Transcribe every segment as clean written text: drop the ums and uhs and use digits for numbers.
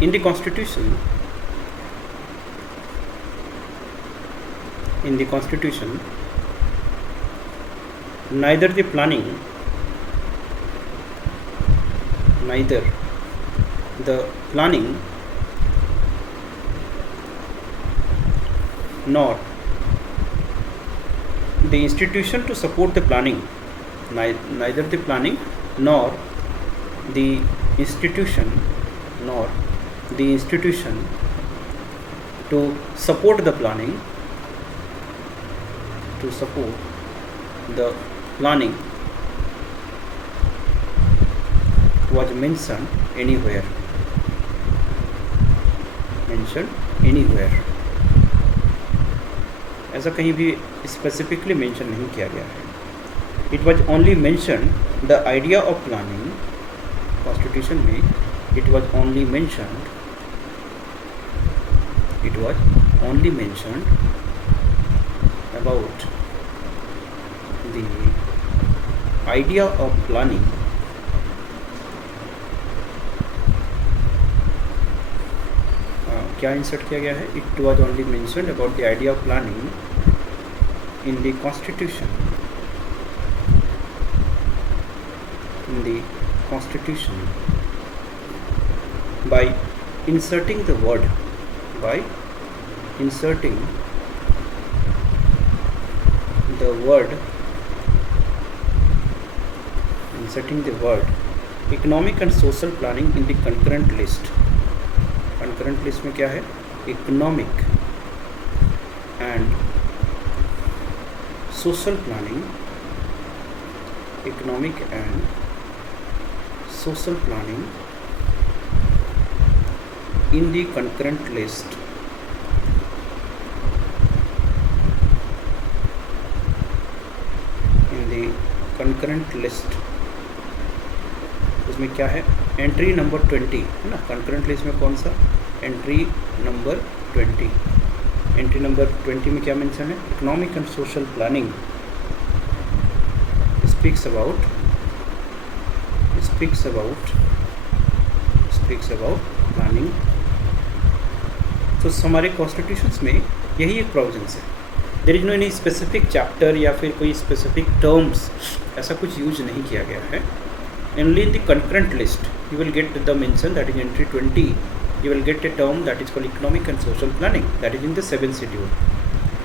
In the constitution, neither the planning nor the institution to support the planning, neither the planning nor the institution to support the planning, was mentioned anywhere. ऐसा कहीं भी specifically mention नहीं किया गया है. It was only mention the idea of planning. Constitution में it was only mentioned about the idea of planning. क्या insert किया गया है? It was only mentioned about the idea of planning in the constitution by inserting the word economic and social planning in the concurrent list. concurrent list में क्या है? economic and social planning in the concurrent list. उसमें क्या है? Entry number 20 है ना. Concurrent list में कौन सा? Entry number 20. एंट्री नंबर 20 में क्या मेंशन है? Economic and social planning speaks about planning. तो हमारे कॉन्स्टिट्यूशंस में यही एक प्रोविजंस है. There is no any specific chapter या फिर कोई स्पेसिफिक टर्म्स, ऐसा कुछ यूज नहीं किया गया है. Only in the concurrent list you will get the mention that is entry 20. You will get a term that is called economic and social planning, that is in the 7th schedule,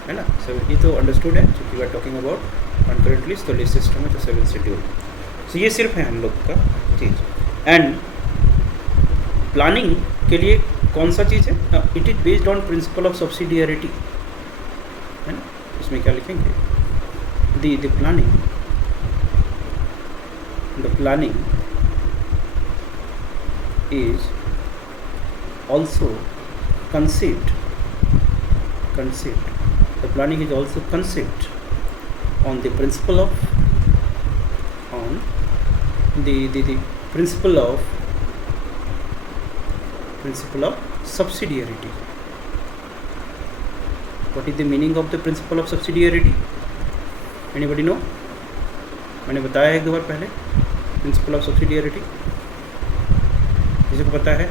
है ना. So ये तो understood है, क्योंकि we are talking about concurrent list, तो list system है तो 7th schedule. So ये सिर्फ है हम लोग का चीज़. एंड प्लानिंग के लिए कौन सा चीज़ है? It is based on principal of subsidiarity, है ना. इसमें क्या लिखेंगे? The planning is also conceived. The planning is also conceived on the principle of subsidiarity. What is the meaning of the principle of subsidiarity? Anybody know? मैंने बताया एक दो बार पहले प्रिंसिपल ऑफ सब्सिडियरिटी. किसी को पता है?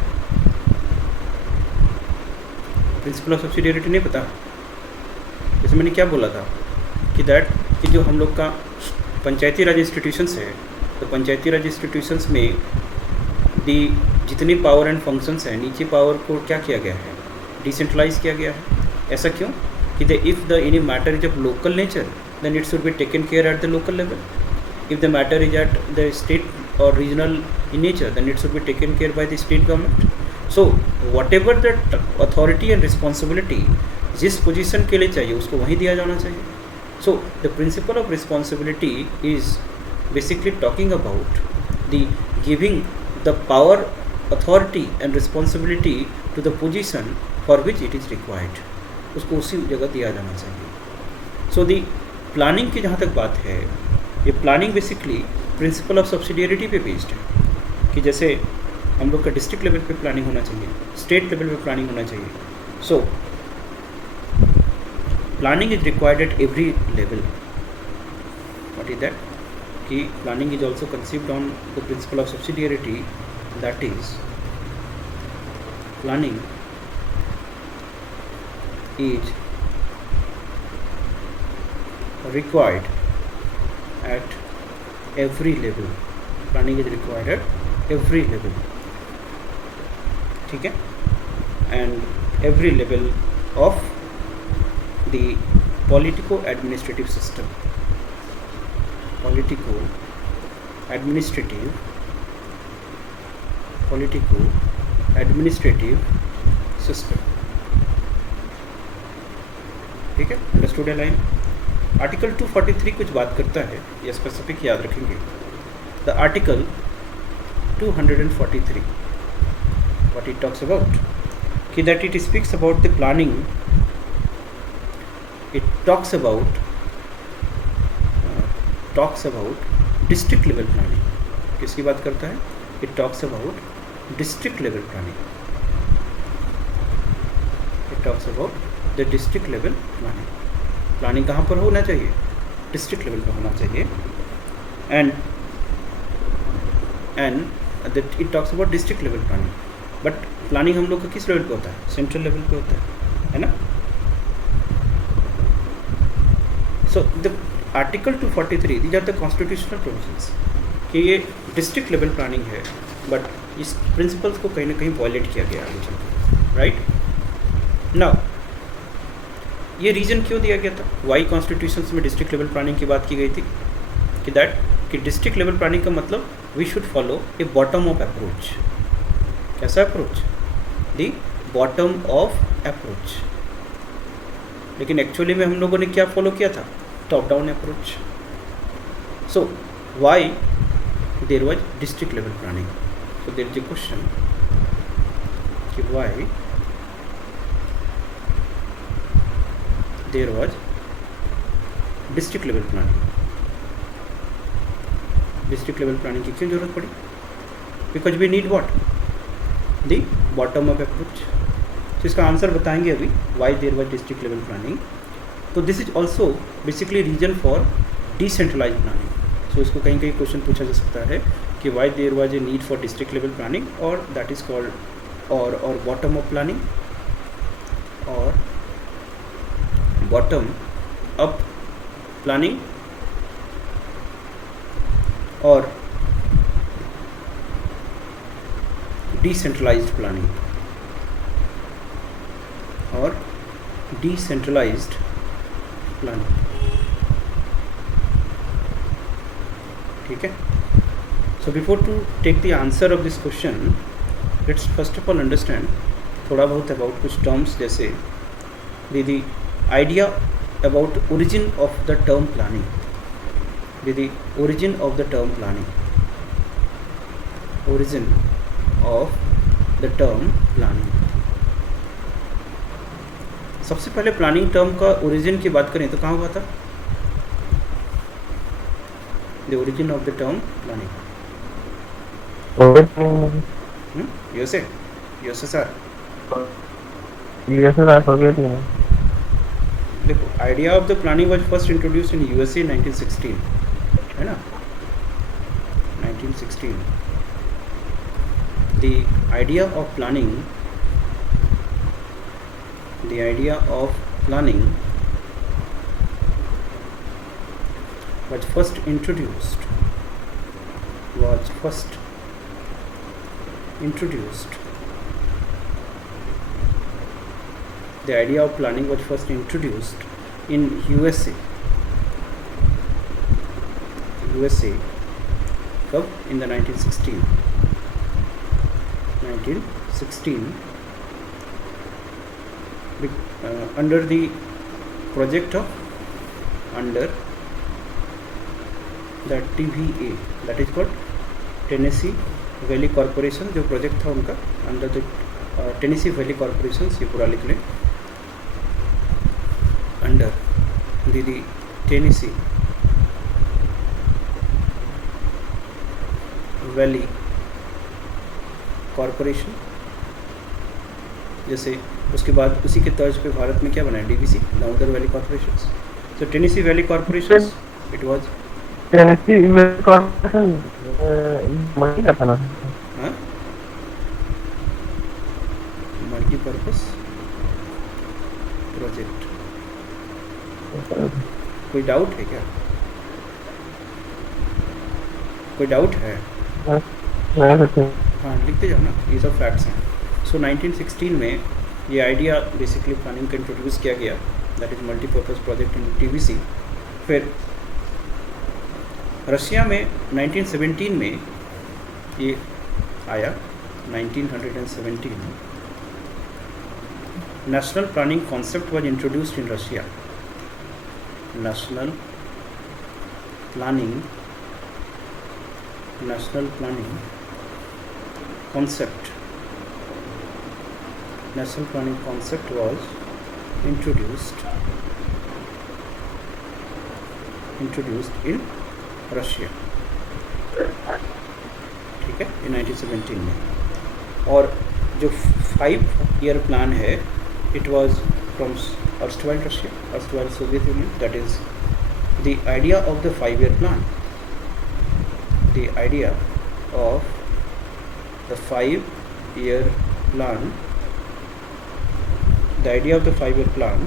प्रिंसिपल ऑफ सब्सिडियरिटी नहीं पता? जैसे मैंने क्या बोला था कि जो हम लोग का पंचायती राज इंस्टीट्यूशंस है, तो पंचायती राज इंस्टीट्यूशंस में जितनी पावर एंड फंक्शंस हैं, नीचे पावर को क्या किया गया है? डिसेंट्रलाइज किया गया है. ऐसा क्यों? कि if the any matter is of local nature then it should be taken care at the local level. If the matter is at the state और regional in nature then it should be taken care by the state government. So whatever the authority and responsibility जिस position के लिए चाहिए उसको वहीं दिया जाना चाहिए. So the principle of responsibility is basically talking about the giving the power, authority and responsibility to the position for which it is required. उसको उसी जगह दिया जाना चाहिए. सो दी प्लानिंग की जहाँ तक बात है, ये planning basically principal of subsidiarity पे बेस्ड है कि जैसे हम लोग का डिस्ट्रिक्ट लेवल पे प्लानिंग होना चाहिए, स्टेट लेवल पे प्लानिंग होना चाहिए. So planning is required at every level. What is that? कि planning is also conceived on the principle of subsidiarity, that is planning is required at every level. Planning is required at every level. ठीक है, and every level of the politico-administrative system. Politico-administrative system. ठीक है, understood है line. Article 243 कुछ बात करता है, ये स्पेसिफिक याद रखेंगे. The article 243 what it talks about, कि that it speaks about the planning. It talks about district level planning. किसकी बात करता है? It talks about district level planning. It talks about the district level planning. Planning कहाँ पर होना चाहिए? District level पर होना चाहिए. And that it talks about district level planning. But planning हम लोग का किस लेवल पे होता है? सेंट्रल लेवल पे होता है ना. So the article 243 these are the constitutional provisions कि ये डिस्ट्रिक्ट लेवल प्लानिंग है, बट इस प्रिंसिपल्स को कहीं ना कहीं वॉयलेट किया गया है, राइट. नाउ ये रीज़न क्यों दिया गया था? वाई कॉन्स्टिट्यूशंस में डिस्ट्रिक्ट लेवल प्लानिंग की बात की गई थी कि डिस्ट्रिक्ट लेवल प्लानिंग का मतलब we should follow a bottom of approach. कैसा approach? The bottom of approach. लेकिन एक्चुअली में हम लोगों ने क्या फॉलो किया था? Top down approach. So why there was district level planning? So there is a question कि why there was district level planning. District level planning की क्यों जरूरत पड़ी? Because we need what? The bottom up approach. तो इसका answer बताएंगे अभी, Y there was district level planning. तो this is also basically reason for decentralize planning. So इसको कहीं कहीं क्वेश्चन पूछा जा सकता है कि why there was a need for district level planning, और दैट इज कॉल्ड और बॉटम अप प्लानिंग और बॉटम अप प्लानिंग और डिसेंट्रलाइज्ड प्लानिंग और डिसेंट्रलाइज्ड प्लानिंग. ठीक है. So before to take the answer of this question, let's first of all understand थोड़ा बहुत about कुछ टर्म्स, जैसे the idea about origin of the term planning. the origin of the term planning. Origin of the term planning. सबसे पहले planning term का origin की बात करें तो कहाँ हुआ था? The origin of the term planning. USA sir. देखो, idea of the planning was first introduced in USA in 1916, है ना. 1916. The idea of planning was first introduced the idea of planning was first introduced in USA in the 1916 under the project of the TVA, that is called Tennessee Valley Corporation. जो project था उनका under the Tennessee valley corporation, ये पूरा लिख लें, under the Tennessee valley corporation. जैसे उसके बाद उसी के तर्ज पे भारत में क्या बनाया? DVC, Damodar valley corporation. So Tennessee valley corporation, it was Tennessee valley corporation money का था ना? Multipurpose project. कोई डाउट है क्या? कोई डाउट है? हाँ लिखते जाओ ना, ये सब फैक्ट्स हैं। सो 1916 में ये आइडिया बेसिकली प्लानिंग का इंट्रोड्यूस किया गया, that is multipurpose project in TVC. फिर रशिया में 1917 में ये आया, 1917 national planning concept was introduced in Russia. National planning concept was introduced in Russia, ठीक है, in 1917 में। और जो 5-year प्लान है, it was from erstwhile Russia, erstwhile Soviet union, that is the idea of the 5-year plan. The idea of the 5-year plan,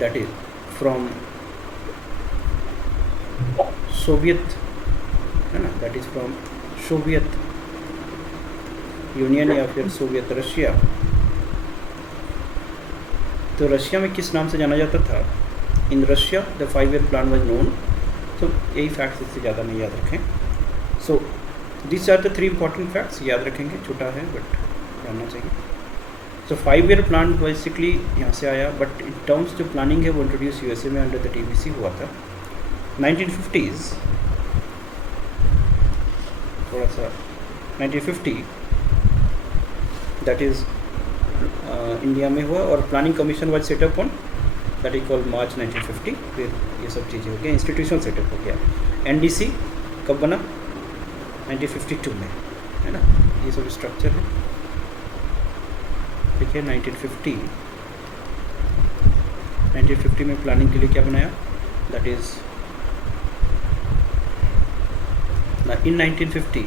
that is from Soviet, है ना, that is from Soviet union या फिर Soviet Russia. तो Russia में किस नाम से जाना जाता था? In Russia the 5-year plan was known. तो यही फैक्ट्स, इससे ज़्यादा नहीं याद रखें। So this are the 3 important facts, याद रखेंगे, छोटा है बट जानना चाहिए। सो 5-year प्लान बेसिकली यहाँ से आया, बट इन टर्म्स जो प्लानिंग है वो इंट्रोड्यूस यूएसए में अंडर द टीवीसी हुआ था 1950s। थोड़ा सा 1950 दैट इज़ इंडिया में हुआ, और planning commission was set up on that is called March 1950। फिर ये सब चीज़ें हो गया, इंस्टीट्यूशन सेटअप हो गया। एनडीसी कब बना? 1952 में, है ना, ये सब स्ट्रक्चर है, ठीक है। 1950 में प्लानिंग के लिए क्या बनाया? That is in 1950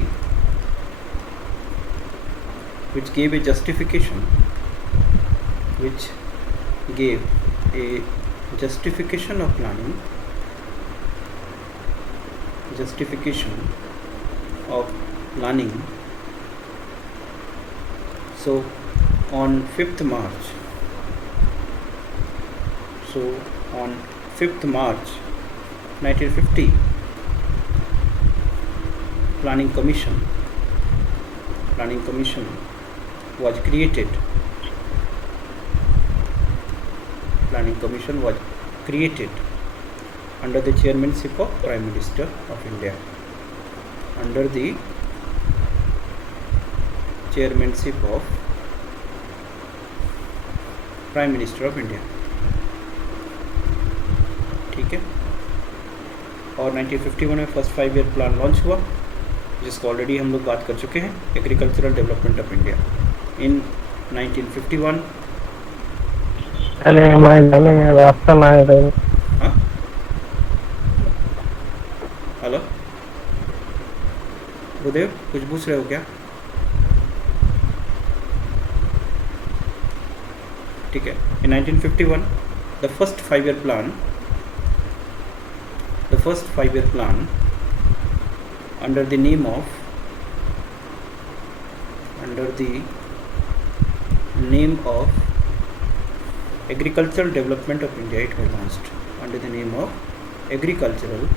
which gave a justification of planning, so on 5th March 1950 planning commission was created under the chairmanship of Prime Minister of India, under the chairmanship of Prime Minister of India, ठीक है। और 1951 में first 5-year plan launch हुआ, जिसको already हम लोग बात कर चुके हैं, agricultural development of India in 1951। अरे हमारे जाने में रास्ता ना है। हाँ, हेलो गुरुदेव, कुछ पूछ रहे हो क्या? ठीक है। इन 1951 the first 5-year plan under the name of agricultural development of India, it was launched under the name of agricultural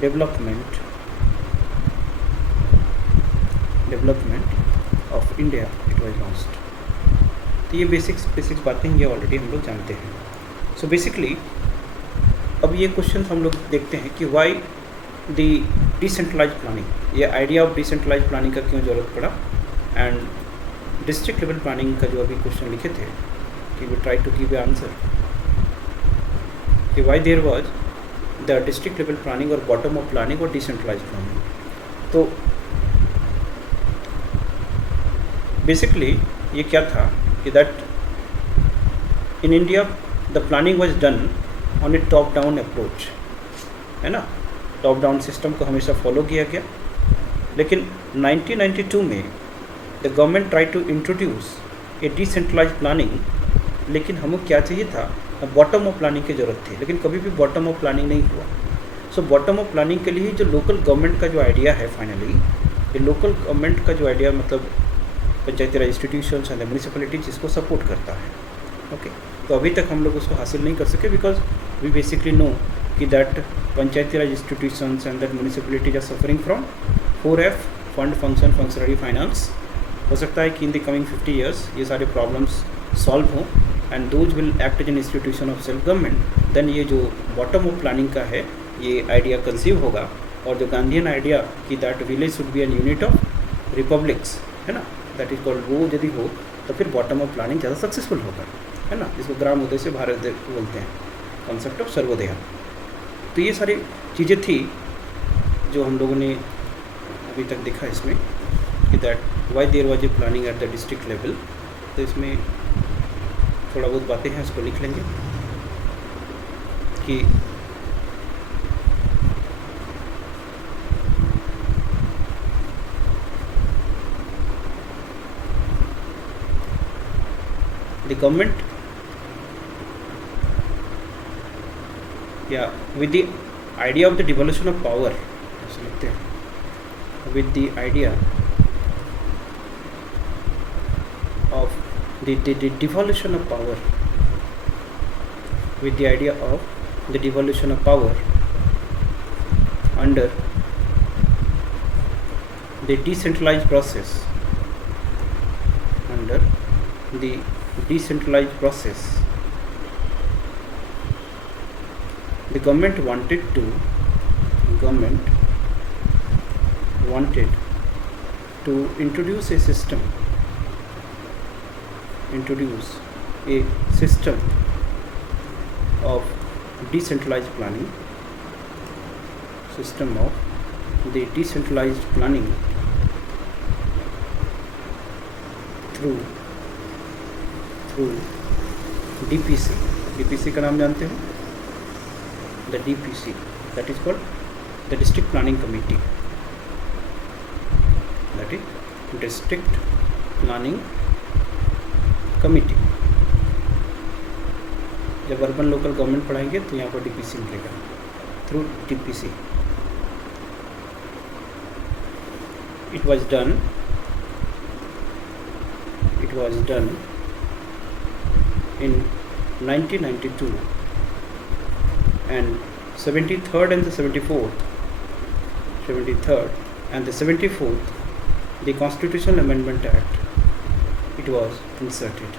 development of India, it was launched। तो ये बेसिक्स बातें ये ऑलरेडी हम लोग जानते हैं। सो बेसिकली अब ये क्वेश्चन हम लोग देखते हैं कि वाई द डिसेंट्रलाइज प्लानिंग, ये आइडिया ऑफ डिसेंट्रलाइज प्लानिंग का क्यों ज़रूरत पड़ा, एंड डिस्ट्रिक्ट लेवल प्लानिंग का जो अभी क्वेश्चन लिखे थे कि we try to give a answer कि why there was the district level planning और बॉटम अप प्लानिंग और डिसेंट्रलाइज प्लानिंग। तो बेसिकली ये क्या था कि that in India the planning was done on a top down approach, है ना, टॉप डाउन सिस्टम को हमेशा फॉलो किया गया। लेकिन 1992 में the the government try to introduce a decentralise planning, लेकिन हमको क्या चाहिए था, बॉटम अप प्लानिंग की ज़रूरत थी, लेकिन कभी भी बॉटम अप प्लानिंग नहीं हुआ। सो बॉटम अप प्लानिंग के लिए जो लोकल गवर्नमेंट का जो आइडिया है, फाइनली ये लोकल गवर्नमेंट का जो आइडिया मतलब पंचायती राज इंस्टीट्यूशंस एंड म्यूनिसिपैलिटीज इसको सपोर्ट करता है। ओके, तो अभी तक हम लोग उसको हासिल नहीं कर सके बिकॉज वी बेसिकली नो कि that Panchayati Raj institutions and that municipalities are suffering from 4F fund function functionary finance. हो सकता है कि इन द कमिंग 50 ईयर्स ये सारे प्रॉब्लम्स सॉल्व हों and those will act as an institution of self government. Then ये जो बॉटम अप प्लानिंग का है ये आइडिया कंसीव होगा, और जो गांधीयन आइडिया कि that village should be an unit of republics है ना, दैट इज कॉल्ड, वो यदि हो तो फिर बॉटम अप प्लानिंग ज़्यादा सक्सेसफुल होगा, है ना, जिसको ग्राम उदय भारत बोलते हैं, कॉन्सेप्ट ऑफ सर्वोदय। तो ये सारी चीज़ें थी जो हम लोगों ने अभी तक देखा इसमें कि that why there was a planning at the district level. तो इसमें थोड़ा बहुत बातें हैं, उसको लिख लेंगे कि the government with the idea of the devolution of power, ऐसे लिखते हैं, with the idea of the devolution of power, with the idea of the devolution of power under the decentralized process, under the decentralized process, the government wanted to introduce a system of decentralized planning, through DPC का नाम जानते हो, the DPC, that is called the District Planning Committee, that is District Planning Committee। जब urban local government पढ़ाएंगे तो यहाँ पर DPC मिलेगा, through DPC। It was done in 1992, and 73rd and the 74th, the Constitutional Amendment Act, it was inserted।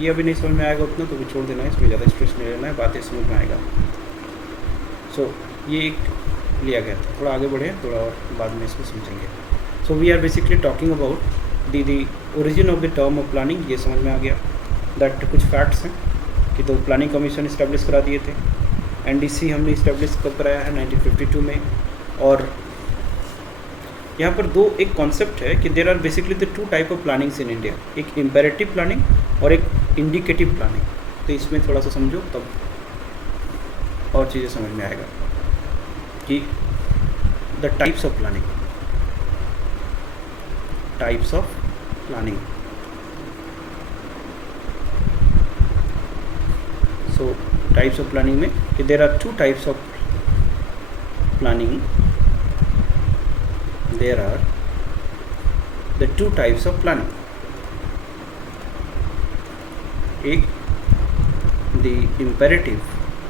ये अभी नहीं समझ में आएगा उतना तो भी छोड़ देना है, इसमें ज़्यादा स्ट्रेस नहीं लेना है, बातें समझ में आएगा। सो ये एक लिया गया था, थोड़ा आगे बढ़े, थोड़ा और बाद में इसको समझेंगे। So we are basically talking about the origin of the term of planning, ये समझ में आ गया। दैट कुछ फैक्ट्स हैं कि तो प्लानिंग कमीशन इस्टेब्लिश करा दिए थे, NDC हमने इस्टेब्लिश कब कराया है 1952 में। और यहाँ पर एक कॉन्सेप्ट है कि there are basically the 2 type of plannings in India, एक इम्पेरेटिव प्लानिंग और एक इंडिकेटिव प्लानिंग। तो इसमें थोड़ा सा समझो तब और चीज़ें समझ में आएगा कि the types of planning. So types of planning में कि there are 2 types of planning, there are the 2 types of planning, एक the imperative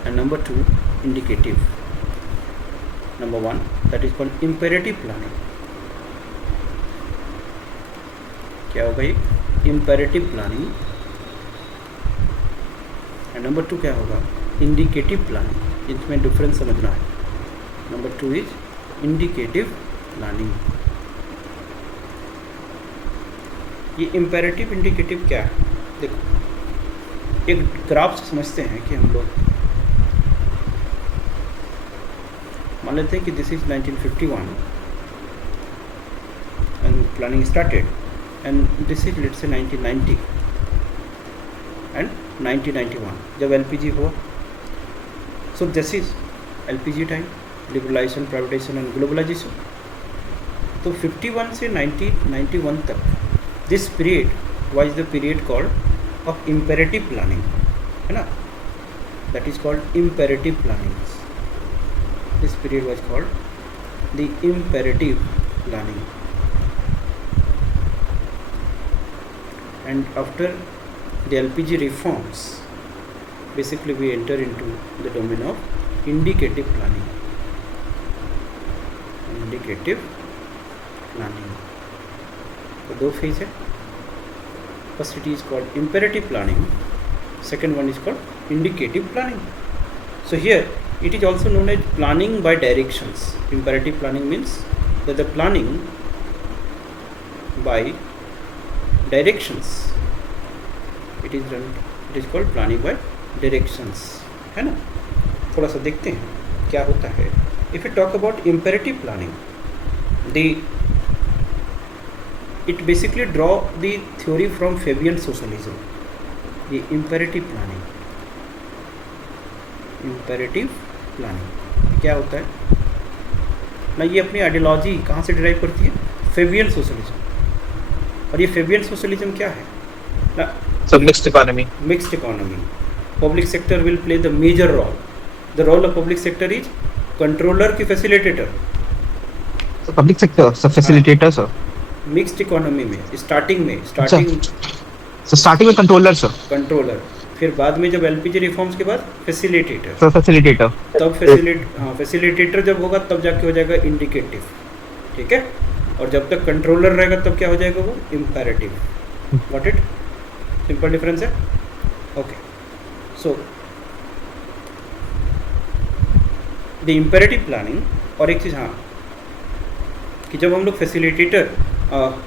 and number 2 indicative। number 1 that is called imperative planning, क्या होगा ये imperative planning, and number 2 क्या होगा indicative planning। इसमें difference समझना है। number 2 is indicative planning. ये इम्पेरेटिव इंडिकेटिव क्या है, देखो एक ग्राफ से समझते हैं कि हम लोग मान लेते हैं कि this is 1951 and planning started, and this is let's say 1990 and 1991 जब LPG हुआ। So this is LPG time liberalisation, privatisation and globalisation. तो 51 से 1991 तक this period was the period called of imperative planning, है ना, that is called imperative planning. This period was called the imperative planning. And after the LPG reforms, basically we enter into the domain of indicative planning. Indicative planning. तो दो phase है. First it is called imperative planning. Second one is called indicative planning. So here it is also known as planning by directions. Imperative planning means that the planning by directions, it is called planning by directions, है ना. थोड़ा सा देखते हैं क्या होता है. If we talk about imperative planning, it basically draw the theory from Fabian socialism. The imperative planning क्या होता है ना, ये अपनी आइडियोलॉजी कहाँ से डिराइव करती है, फेबियन सोशलिज्म. और ये फेबियन सोशलिज्म क्या है ना, mixed economy. Public sector will play the major role. The role of public sector is controller की facilitator. Public sector sir facilitator sir. Mixed economy में स्टार्टिंग में कंट्रोलर, फिर बाद में जब एलपीजी रिफॉर्म्स के बाद फैसिलिटेटर. तब फैसिलिटेटर जब होगा तब जाके हो जाएगा इंडिकेटिव. ठीक है. और जब तक कंट्रोलर रहेगा तब क्या हो जाएगा वो imperative. What it simple difference है. Okay. So the imperative planning. और एक चीज़ हाँ कि जब हम लोग फैसिलिटेटर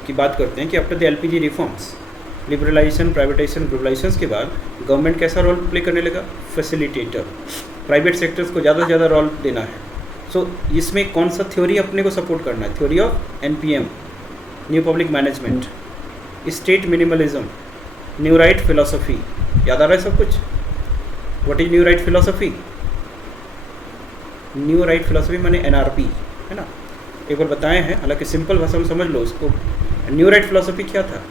की बात करते हैं कि after the LPG reforms, liberalisation, privatisation, globalisation के बाद गवर्नमेंट कैसा रोल प्ले करने लगा, फैसिलिटेटर. प्राइवेट सेक्टर्स को ज़्यादा से ज़्यादा रोल देना है. सो इसमें कौन सा थ्योरी अपने को सपोर्ट करना है, theory of NPM, new public management, state minimalism, new right philosophy. याद आ रहा है सब कुछ. What is new right philosophy? New right philosophy माने एनआरपी, है ना. एक बार बताए हैं, हालांकि सिंपल भाषा में समझ लो इसको. न्यू राइट फिलोसफी क्या था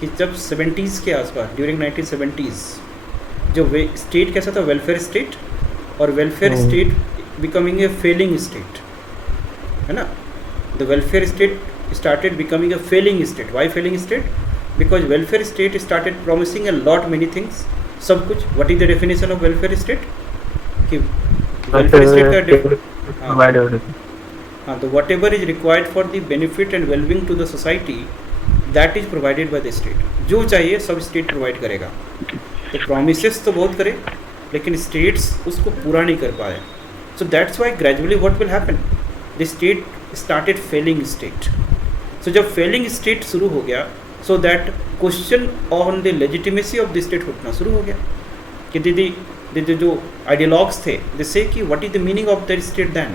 कि जब 70s के आसपास, ड्यूरिंग 1970s, जो स्टेट कैसा था, वेलफेयर स्टेट, और welfare state becoming a failing state, है ना. The welfare state started becoming a failing state. Why failing state? Because welfare state started promising a lot many things. सब कुछ. What is the definition of welfare state? कि welfare state का हाँ तो whatever is required for the benefit and well-being to the society, that is provided by the state. जो चाहिए सब state provide करेगा. तो promises तो बहुत करे लेकिन states उसको पूरा नहीं कर पाए. So that's why gradually what will happen? The state started failing state. So जब failing state शुरू हो गया, so that question on the legitimacy of the state उठना शुरू हो गया कि दीदी जो ideologues थे, they say कि what is the meaning of that state then?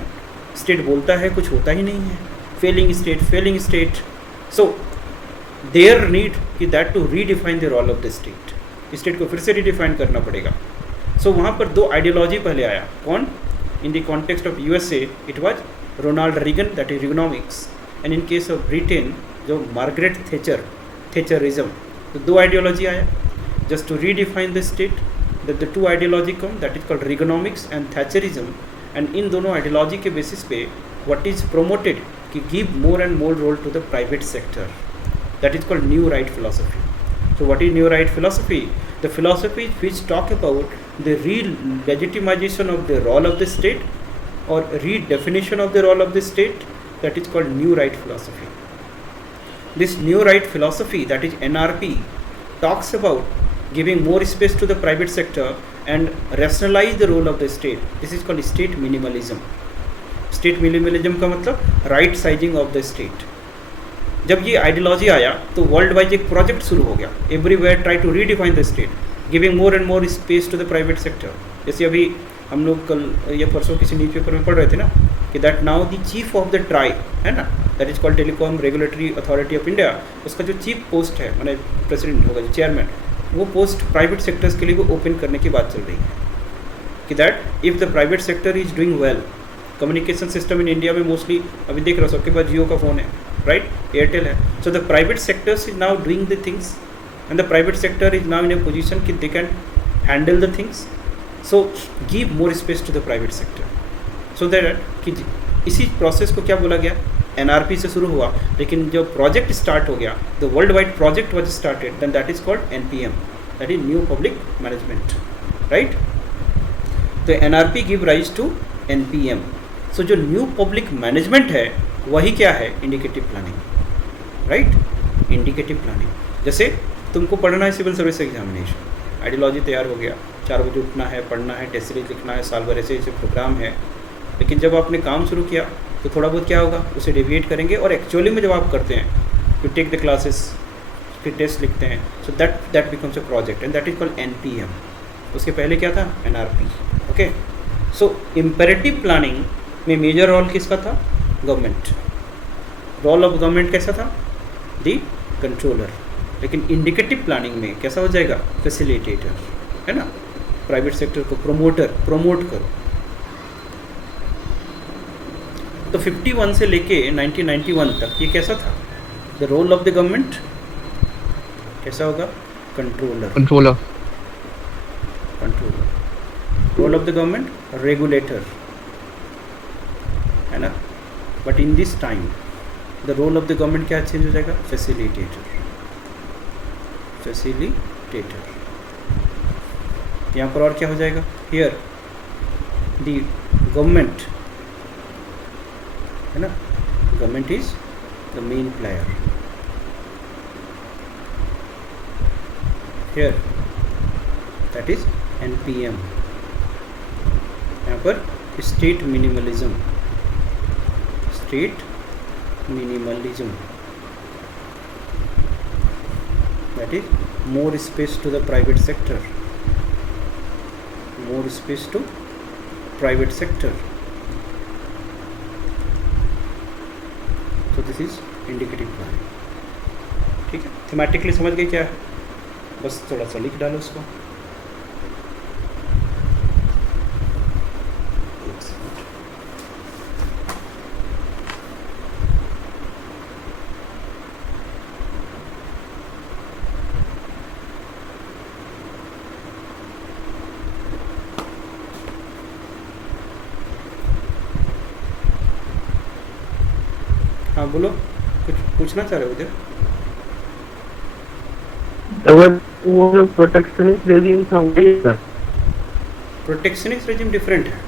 State बोलता है कुछ होता ही नहीं है. Failing state. So their need कि that to redefine the role of the state. State को फिर से redefine करना पड़ेगा. So वहाँ पर दो ideology पहले आया. कौन? In the context of USA, it was Ronald Reagan, that is Reaganomics, and in case of Britain, जो Margaret Thatcherism. तो दो ideology आया just to redefine the state. That the two ideology come, that is called Reaganomics and Thatcherism, and in दोनों ideology के basis पे what is promoted कि give more and more role to the private sector. That is called New Right philosophy. So what is New Right philosophy? The philosophy which talk about the re-legitimization of the role of the state or redefinition of the role of the state, that is called New Right philosophy. This New Right philosophy, that is NRP, talks about giving more space to the private sector and rationalize the role of the state. This is called state minimalism. State minimalism का मतलब right sizing of the state. जब ये ideology आया तो world wide एक project शुरू हो गया. Everywhere try to redefine the state, giving more and more space to the private sector. जैसे अभी हम लोग कल या परसों किसी न्यूज़पेपर में पढ़ रहे थे ना कि that now the chief of the try, है ना, that is called telecom regulatory authority of India. उसका जो चीफ पोस्ट है, मैंने प्रेसिडेंट होगा, जो चेयरमैन, वो पोस्ट प्राइवेट सेक्टर्स के लिए वो ओपन करने की बात चल रही है कि that if the private sector is doing well communication system in India में मोस्टली अभी देख रहे हो सबके पास जियो का फ़ोन है, राइट, एयरटेल है. So the private sectors is now doing the things and the private sector is now in a position कि they can handle the things. So give more space to the private sector so that कि इसी process को क्या बोला गया, NRP से शुरू हुआ, लेकिन जब प्रोजेक्ट स्टार्ट हो गया, the world wide project was started, then that is called NPM, that is new public management, right. तो NRP give rise to NPM. So जो न्यू पब्लिक मैनेजमेंट है वही क्या है, indicative planning, right. Indicative planning जैसे तुमको पढ़ना है सिविल सर्विस एग्जामिनेशन, आइडियोलॉजी तैयार हो गया, 4 बजे उठना है, पढ़ना है, टेस्ट सीरीज लिखना है, साल भर ऐसे ऐसे प्रोग्राम है, लेकिन जब आपने काम शुरू किया तो थोड़ा बहुत क्या होगा, उसे डेविएट करेंगे, और एक्चुअली में जब आप करते हैं यू टेक द क्लासेस, फिर टेस्ट लिखते हैं, so that becomes a project and that is called NPM. उसके पहले क्या था, NRP. ओके. सो इम्पेरेटिव प्लानिंग में मेजर रोल किसका था, गवर्नमेंट. रोल ऑफ गवर्नमेंट कैसा था, दी कंट्रोलर. लेकिन इंडिकेटिव प्लानिंग में कैसा हो जाएगा, फैसिलिटेटर, है ना, प्राइवेट सेक्टर को प्रमोट करो. तो 51 से लेके 1991 तक ये कैसा था, the role of the government कैसा होगा, controller. Role of the government regulator, है ना. But in this time the role of the government क्या चेंज हो जाएगा, फैसिलिटेटर. यहाँ पर और क्या हो जाएगा, हियर द गवर्नमेंट, है ना, government is the main player. Here that is NPM. यहाँ पर state minimalism, that is more space to the private sector, so this is indicative planning. ठीक है, थीमेटिकली समझ गए क्या है, बस थोड़ा सा लिख डालो उसको. हाँ बोलो, कुछ पूछना चाह रहे हो उधर. अगर वो जो प्रोटेक्शनिस्ट रेजिम था वही था. प्रोटेक्शनिस्ट रेजिम डिफरेंट है.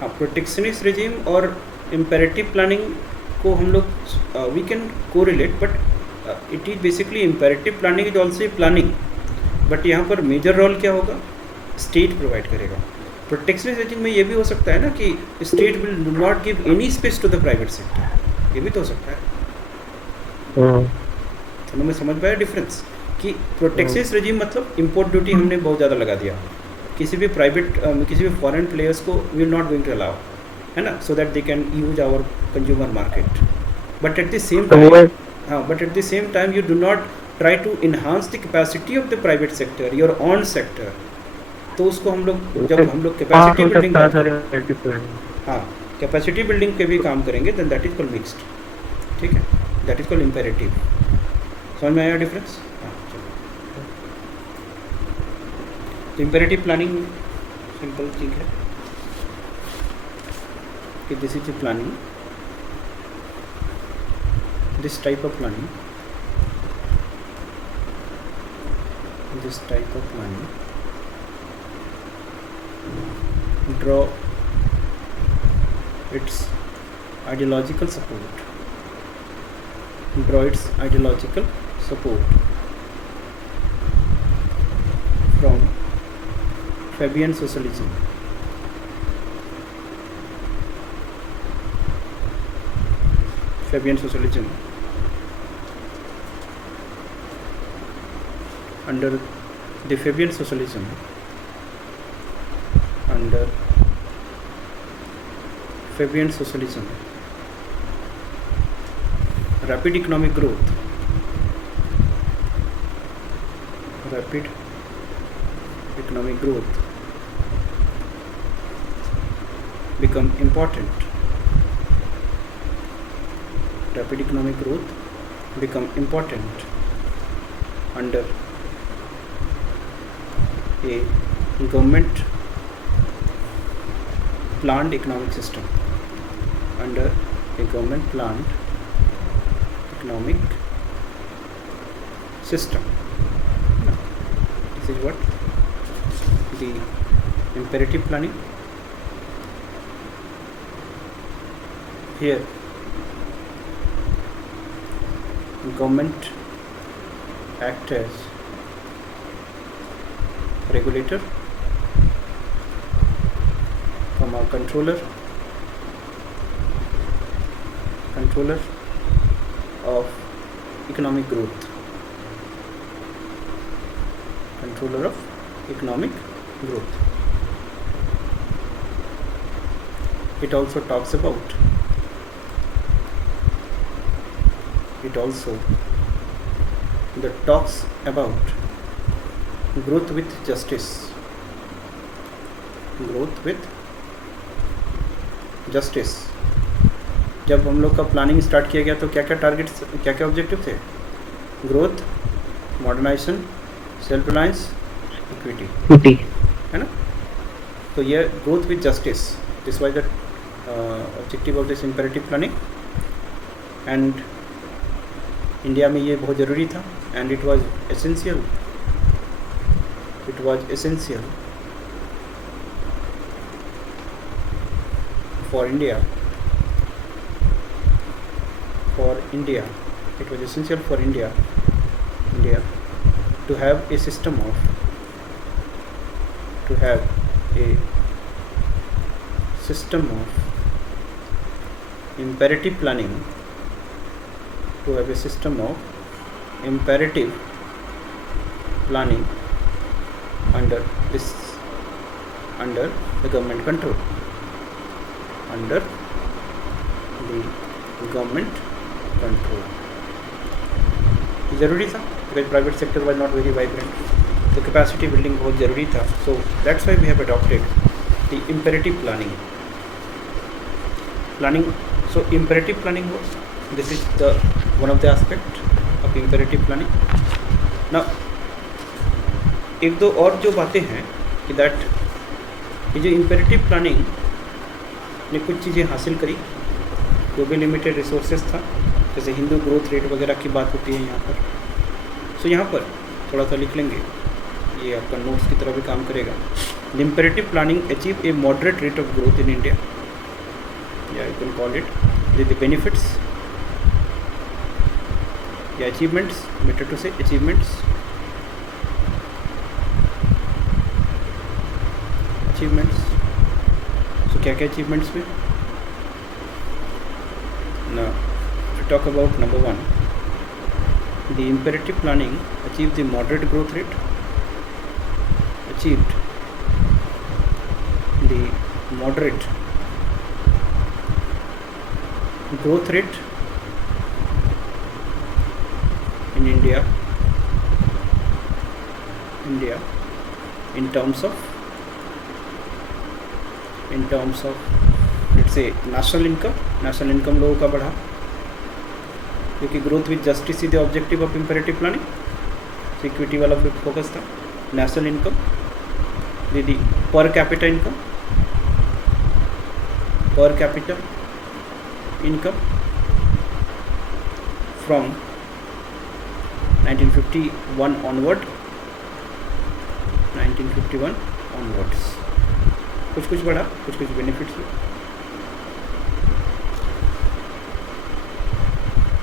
हाँ, प्रोटेक्शनिस्ट रेजिम और इम्पेरेटिव प्लानिंग को हम लोग we can correlate, but it is basically imperative planning is also planning, but यहाँ पर मेजर रोल क्या होगा, स्टेट प्रोवाइड करेगा. प्रोटेक्शनिस्ट रेजिम में ये भी हो सकता है ना कि state will do not give any space to the private sector, ये भी तो हो सकता है. तो मैं समझ पाया डिफरेंस कि प्रोटेक्शनिस्ट रेजिम मतलब इंपोर्ट ड्यूटी हमने बहुत ज़्यादा लगा दिया, किसी भी किसी भी फॉरेन प्लेयर्स को will not going to allow, है ना, so that they can use our consumer market. But at the same time you do not try to enhance the capacity of the private sector, your own sector. तो उसको हम लोग जब हम लोग capacity building, हाँ, कैपेसिटी बिल्डिंग पे भी काम करेंगे, then that is called mixed. ठीक है, दैट इज कॉल्ड इम्पेरेटिव. समझ में आया डिफरेंस. हाँ, चलो. तो इम्पेरेटिव प्लानिंग सिंपल चीज है कि this is planning, this type of planning, draw its ideological support, from Fabian socialism. Under the Fabian socialism, rapid economic growth, become important. Rapid economic growth become important under a government planned economic system. Under a government planned economic system. Now, this is what the imperative planning. Here government act as regulator, controller of economic growth, controller of economic growth. It also talks about growth with justice. Growth with justice. जब हम लोग का planning start किया गया तो क्या क्या targets, क्या क्या ऑब्जेक्टिव थे? Growth, modernisation, self reliance, equity, है ना? तो ये growth with justice, this was the objective of this imperative planning. And India में ये बहुत ज़रूरी था and it was essential for India. It was essential for India to have a system of imperative planning, under the government control, ज़रूरी था because private sector was not very vibrant, so capacity building बहुत ज़रूरी था. So that's why we have adopted the imperative planning. So imperative planning was, this is the one of the aspect of imperative planning. Now एक दो और जो बातें हैं कि दैट ये जो इम्पेरेटिव प्लानिंग ने कुछ चीज़ें हासिल करी जो भी लिमिटेड रिसोर्सेज था, जैसे हिंदू ग्रोथ रेट वगैरह की बात होती है यहाँ पर. सो यहाँ पर थोड़ा सा लिख लेंगे, ये आपका नोट्स की तरह भी काम करेगा. The imperative planning achieve a moderate rate of growth in India, या you can call it the benefits या achievements, better to say achievements. So क्या क्या अचीवमेंट्स में? Now to talk about number one, the imperative planning achieved the moderate growth rate, achieved the moderate growth rate in India in terms of let's say national income लोगों का बढ़ा, क्योंकि growth with justice is the objective of imperative planning. Equity वाला focus था. National income, दीदी per capita income from 1951 onwards कुछ बढ़ा, कुछ बेनिफिट्स हुए.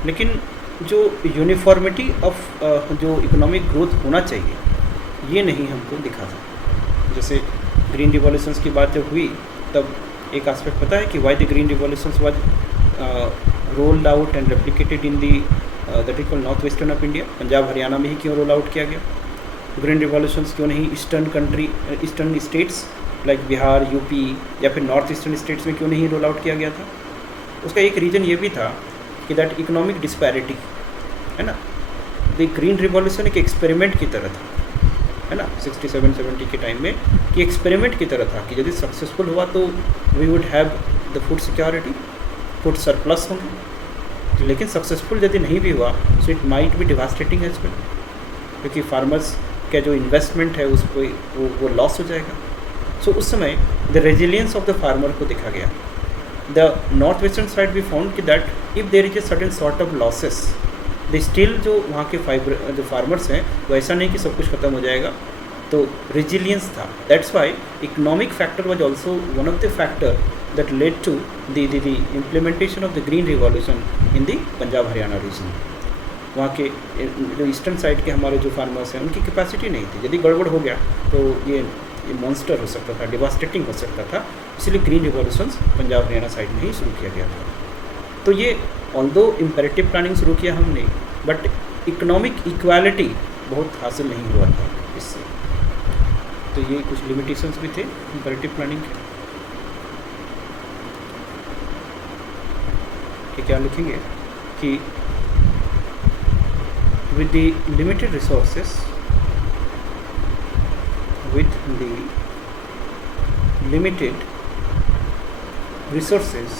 लेकिन जो यूनिफॉर्मिटी ऑफ जो इकोनॉमिक ग्रोथ होना चाहिए ये नहीं हमको दिखा था. जैसे ग्रीन रिवॉल्यूशंस की बात जब हुई तब एक एस्पेक्ट पता है कि why the green revolutions was rolled out and replicated in the that is called north western of India. Punjab Haryana में ही क्यों रोल आउट किया गया? ग्रीन रिवॉल्यूशंस क्यों नहीं eastern states like Bihar, UP या फिर नॉर्थ ईस्टर्न स्टेट्स में क्यों नहीं रोल आउट किया गया था? उसका एक रीज़न ये भी था कि दैट इकोनॉमिक डिस्पैरिटी, है ना. द ग्रीन रिवॉल्यूशन एक एक्सपेरिमेंट की तरह था, है ना, 67-70 के टाइम में, कि एक्सपेरिमेंट की तरह था कि यदि सक्सेसफुल हुआ तो we would have the food security, food surplus होंगे, लेकिन सक्सेसफुल यदि नहीं भी हुआ so it might be devastating as well, क्योंकि फार्मर्स का जो इन्वेस्टमेंट है उसको वो लॉस हो जाएगा। सो उस समय the resilience of the farmer को देखा गया। द नॉर्थ वेस्टर्न साइड भी फाउंड कि that if there is a certain sort of losses the still जो वहाँ के जो फार्मर्स हैं वो ऐसा नहीं कि सब कुछ ख़त्म हो जाएगा, तो रेजिलियंस था। That's why economic factor was also one of the factor that led to the implementation of the green revolution in the Punjab Haryana region. वहाँ के जो ईस्टर्न साइड के हमारे जो फार्मर्स हैं उनकी कैपेसिटी नहीं थी, यदि गड़बड़ हो गया तो ये मॉन्स्टर हो सकता था, डिवास्टेटिंग हो सकता था, इसलिए green revolutions Punjab Haryana side में ही शुरू किया गया था। तो ये ऑल्दो इम्पेरेटिव प्लानिंग शुरू किया हमने, बट इकोनॉमिक इक्वालिटी बहुत हासिल नहीं हुआ था इससे। तो ये कुछ लिमिटेशंस भी थे इम्पेरेटिव प्लानिंग के। क्या लिखेंगे कि with the limited resources, with the limited resources,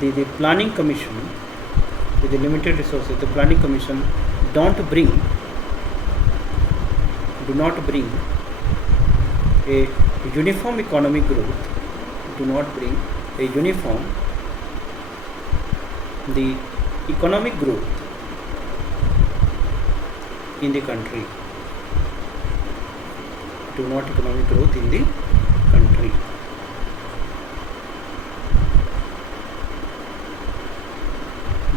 the planning commission, with the limited resources, the planning commission do not bring a uniform economic growth, do not bring a uniform the economic growth in the country, do not economic growth in the country.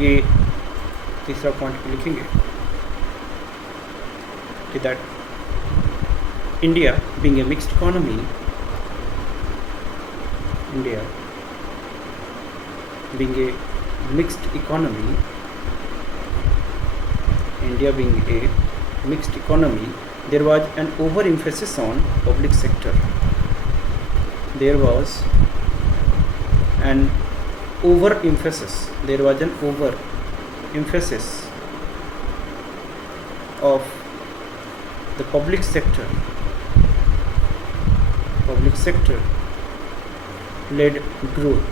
ये तीसरा point लिखेंगे कि that India being a mixed economy, India being a mixed economy, India being a mixed economy, there was an overemphasis on public sector. There was an overemphasis. There was an overemphasis of the public sector. Public sector led growth.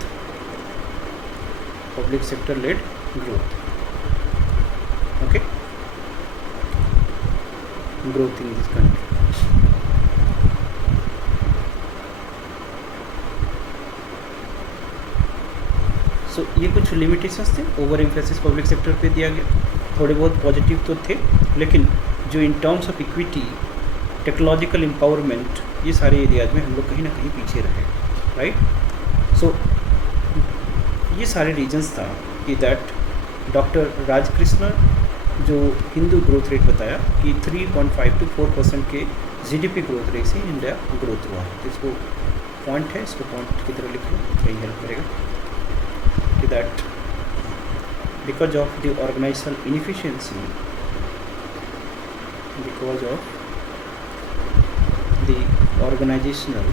Public sector led growth. Okay, growth in this country. सो ये कुछ limitations थे, over emphasis public sector पे दिया गया। थोड़े बहुत positive तो थे, लेकिन जो in terms of equity, technological empowerment, ये सारे एरियाज में हम लोग कहीं ना कहीं पीछे रहे, राइट। सो ये सारे रीजन्स था कि दैट डॉक्टर राजकृष्ण जो हिंदू ग्रोथ रेट बताया कि 3.5 to 4% के जीडीपी ग्रोथ रेट से इंडिया ग्रोथ हुआ है। तो इसको पॉइंट है, इसको पॉइंट की तरह लिख लो, यही हेल्प करेगा कि that because of the organisational inefficiency, because of the organisational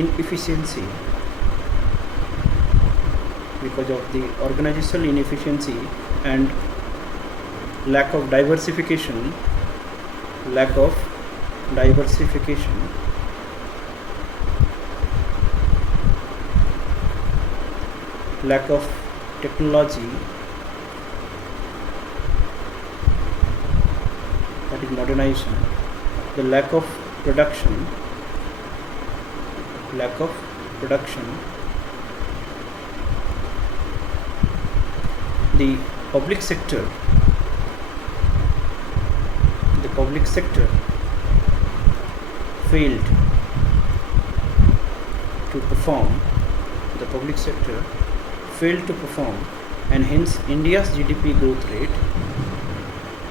inefficiency, because of the organizational inefficiency and lack of diversification, lack of diversification, lack of technology, that is modernization, the lack of production, lack of production, the public sector failed to perform, the public sector failed to perform, and hence India's GDP growth rate,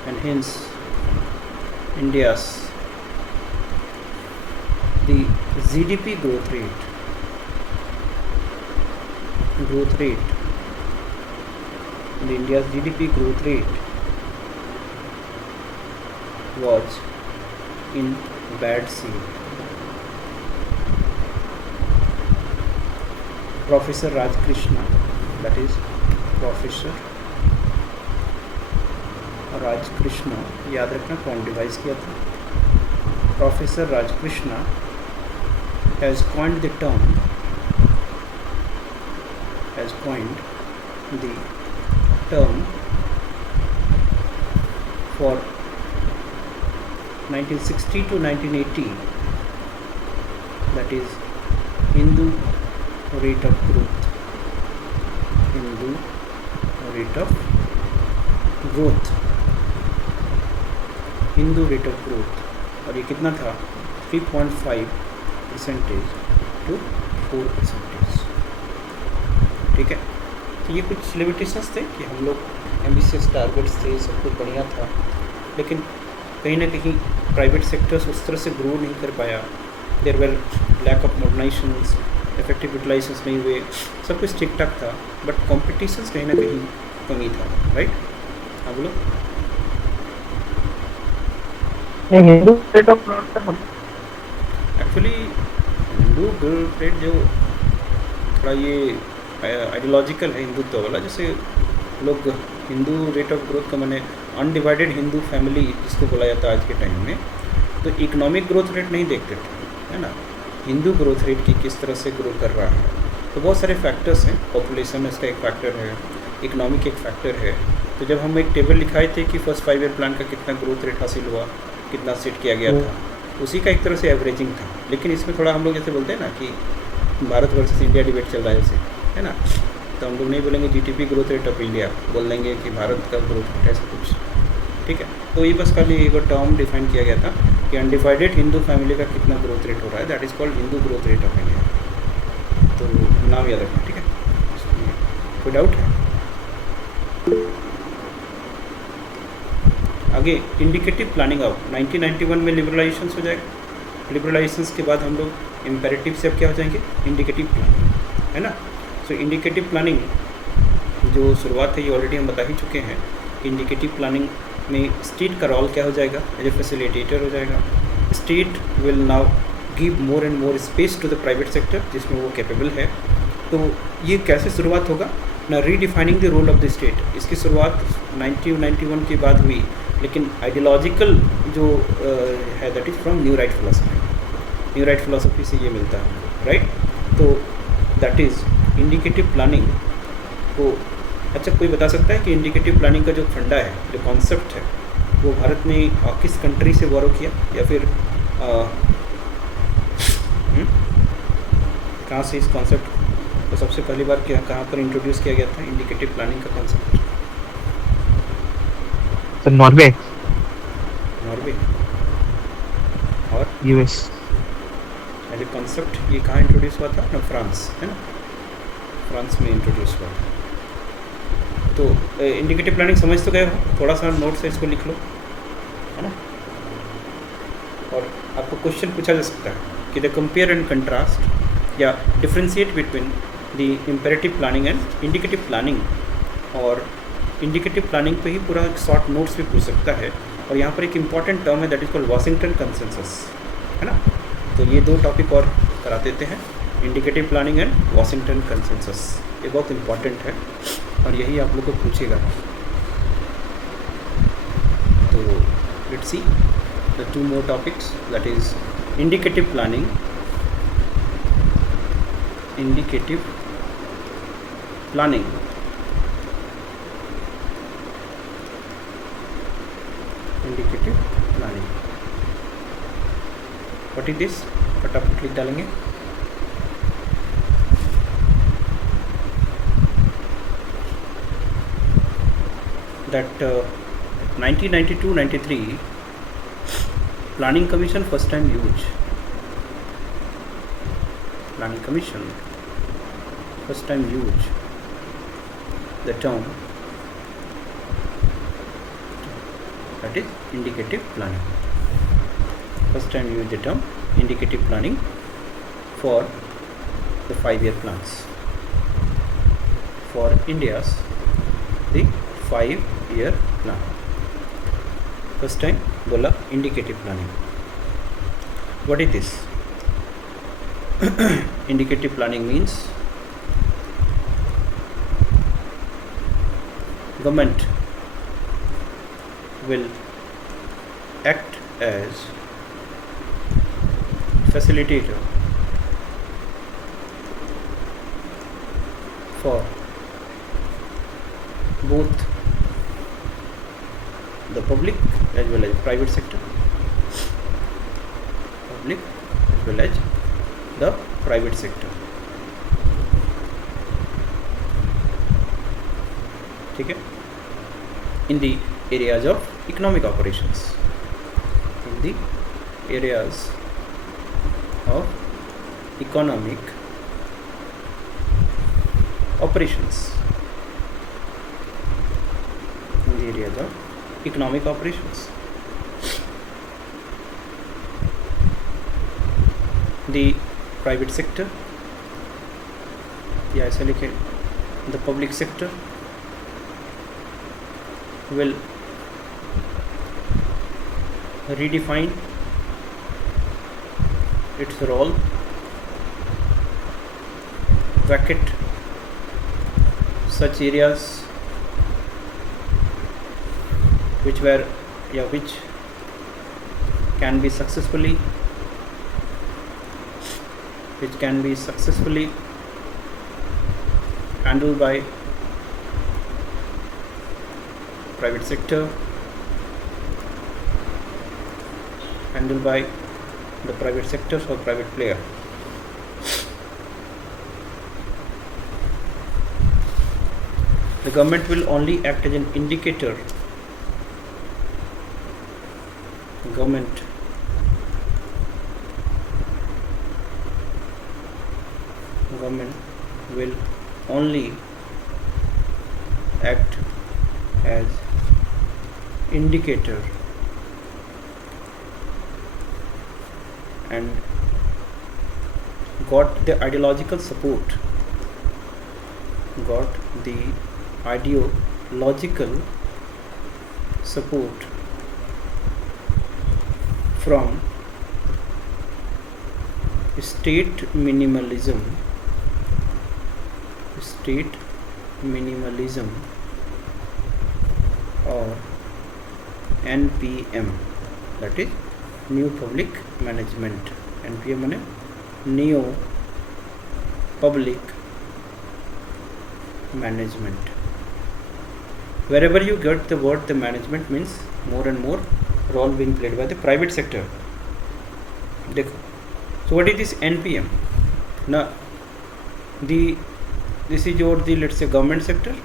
and hence India's the GDP growth rate in India's GDP growth rate was in bad shape. Professor Rajkrishna, that is Professor Rajkrishna, याद रखना कौन device किया था, professor Rajkrishna has coined the term, has coined the term for 1960 to 1980, that is Hindu rate of growth, Hindu rate of growth, Hindu rate of growth, और ये कितना था 3.5% to 4%, ठीक है। तो ये कुछ लिमिटेशंस थे कि हम लोग एम्बिशियस टारगेट्स थे, सब कुछ बढ़िया था, लेकिन कहीं ना कहीं प्राइवेट सेक्टर्स उस तरह से ग्रो नहीं कर पाया, there were lack of modernisations, effective utilisations नहीं हुए, सब कुछ ठीक ठाक था, बट कॉम्पिटिशन्स कहीं ना कहीं कमी था, राइट। हाँ बोलो। हिंदू स्टेट ऑफ ग्रोथ का एक्चुअली हिंदू ग्रोथ रेट जो थोड़ा ये आइडियोलॉजिकल है हिंदुत्व वाला, जैसे लोग हिंदू रेट ऑफ ग्रोथ का मैंने अनडिवाइडेड हिंदू फैमिली जिसको बोला जाता है आज के टाइम में, तो इकोनॉमिक ग्रोथ रेट नहीं देखते थे, है ना, हिंदू ग्रोथ रेट की किस तरह से ग्रो कर रहा है। तो बहुत सारे फैक्टर्स हैं, पॉपुलेशन इसका एक फैक्टर है, इकोनॉमिक एक फैक्टर है। तो जब हम एक टेबल लिखाए थे कि फर्स्ट 5 ईयर प्लान का कितना ग्रोथ रेट हासिल हुआ, कितना सेट किया गया था, उसी का एक तरह से एवरेजिंग था। लेकिन इसमें थोड़ा हम लोग जैसे बोलते हैं ना कि भारत वर्सेस इंडिया डिबेट चल रहा है जैसे, है ना, तो हम लोग नहीं बोलेंगे GDP growth rate of India, बोल देंगे कि भारत का ग्रोथ रेट ऐसा कुछ, ठीक है। तो ये बस खाली एक टर्म डिफाइन किया गया था कि अनडिवाइडेड हिंदू फैमिली का कितना ग्रोथ रेट हो रहा है, that is called Hindu growth rate of India. तो नाम याद रखना, ठीक है। कोई डाउट है? आगे इंडिकेटिव प्लानिंग आउट 1991 में लिबरलाइजेशन हो जाएगा। लिबरलाइजेशन के बाद हम लोग इम्पेरेटिव से अब क्या हो जाएंगे, इंडिकेटिव प्लानिंग, है ना। सो इंडिकेटिव प्लानिंग जो शुरुआत है ये ऑलरेडी हम बता ही चुके हैं। इंडिकेटिव प्लानिंग में स्टेट का रोल क्या हो जाएगा, एज ए फैसिलिटेटर हो जाएगा। State will now give more and more space to the private sector जिसमें वो कैपेबल है। तो ये कैसे शुरुआत होगा ना, redefining the role of the state. इसकी शुरुआत 1991 के बाद हुई, लेकिन आइडियोलॉजिकल जो है that is from new right philosophy. New right philosophy से ये मिलता है, राइट। तो दैट इज़ इंडिकेटिव प्लानिंग को, अच्छा कोई बता सकता है कि इंडिकेटिव प्लानिंग का जो फंडा है, जो कॉन्सेप्ट है, वो भारत ने किस कंट्री से बोरो किया, या फिर कहाँ से इस कॉन्सेप्ट को सबसे पहली बार कहाँ पर इंट्रोड्यूस किया गया था इंडिकेटिव प्लानिंग का कॉन्सेप्ट? तो नॉर्वे, नॉर्वे और यूएस। एज ए कॉन्सेप्ट ये कहाँ इंट्रोड्यूस हुआ था ना, फ्रांस, है ना, फ्रांस में इंट्रोड्यूस हुआ था। तो इंडिकेटिव प्लानिंग समझ तो गए हो, थोड़ा सा नोट से इसको लिख लो, है ना। और आपको क्वेश्चन पूछा जा सकता है कि द कंपेयर एंड कंट्रास्ट या differentiate between the imperative planning and indicative planning, और इंडिकेटिव प्लानिंग पे ही पूरा शॉर्ट नोट्स भी पूछ सकता है। और यहाँ पर एक इम्पॉर्टेंट टर्म है that is called Washington consensus, है ना। तो ये दो टॉपिक और करा देते हैं, indicative planning and Washington consensus. ये बहुत इम्पॉर्टेंट है और यही आप लोग को पूछेगा। तो let's see the 2 more topics, that is indicative planning, indicative planning, indicative planning. What is this? फटाफट लिख डालेंगे। That 1992-93 Planning Commission first time used. Planning Commission first time used the term, that is indicative planning. First time used the term indicative planning for the 5-year plans for India's the 5-year plan. First time बोला indicative planning. What is this? Indicative planning means government will act as facilitator for both the public as well as private sector, public as well as the private sector. ठीक है, in the areas of economic operations, in the areas of economic operations, in the areas of economic operations. The private sector, या ऐसा लिखे, the public sector will redefine its role, vacate such areas which were which can be successfully handled by private sector, handled by the private sectors or private player. The government will only act as an indicator. Government will only act as indicator and got the ideological support from state minimalism or NPM, that is New Public Management. NPM माने Neo Public Management. Wherever you get the word the management means more and more role being played by the private sector. देखो, so what is this NPM? Now this is your let's say government sector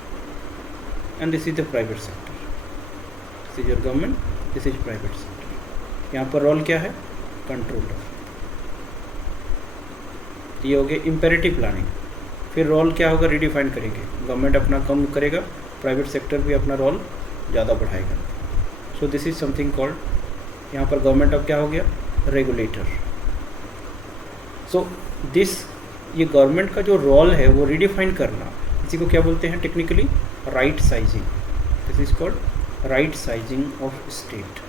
and this is the private sector. This is your government, this is private sector. यहाँ पर role क्या है? Controller. ये हो गया imperative planning. फिर role क्या होगा? रिडिफाइन करेंगे. गवर्नमेंट अपना कम करेगा, प्राइवेट सेक्टर भी अपना रोल ज़्यादा बढ़ाएगा. सो दिस इज समथिंग कॉल्ड, यहाँ पर गवर्नमेंट अब क्या हो गया? रेगुलेटर. सो दिस ये गवर्नमेंट का जो रोल है वो रिडिफाइन करना, इसी को क्या बोलते हैं technically? Right sizing. This is called right sizing of state,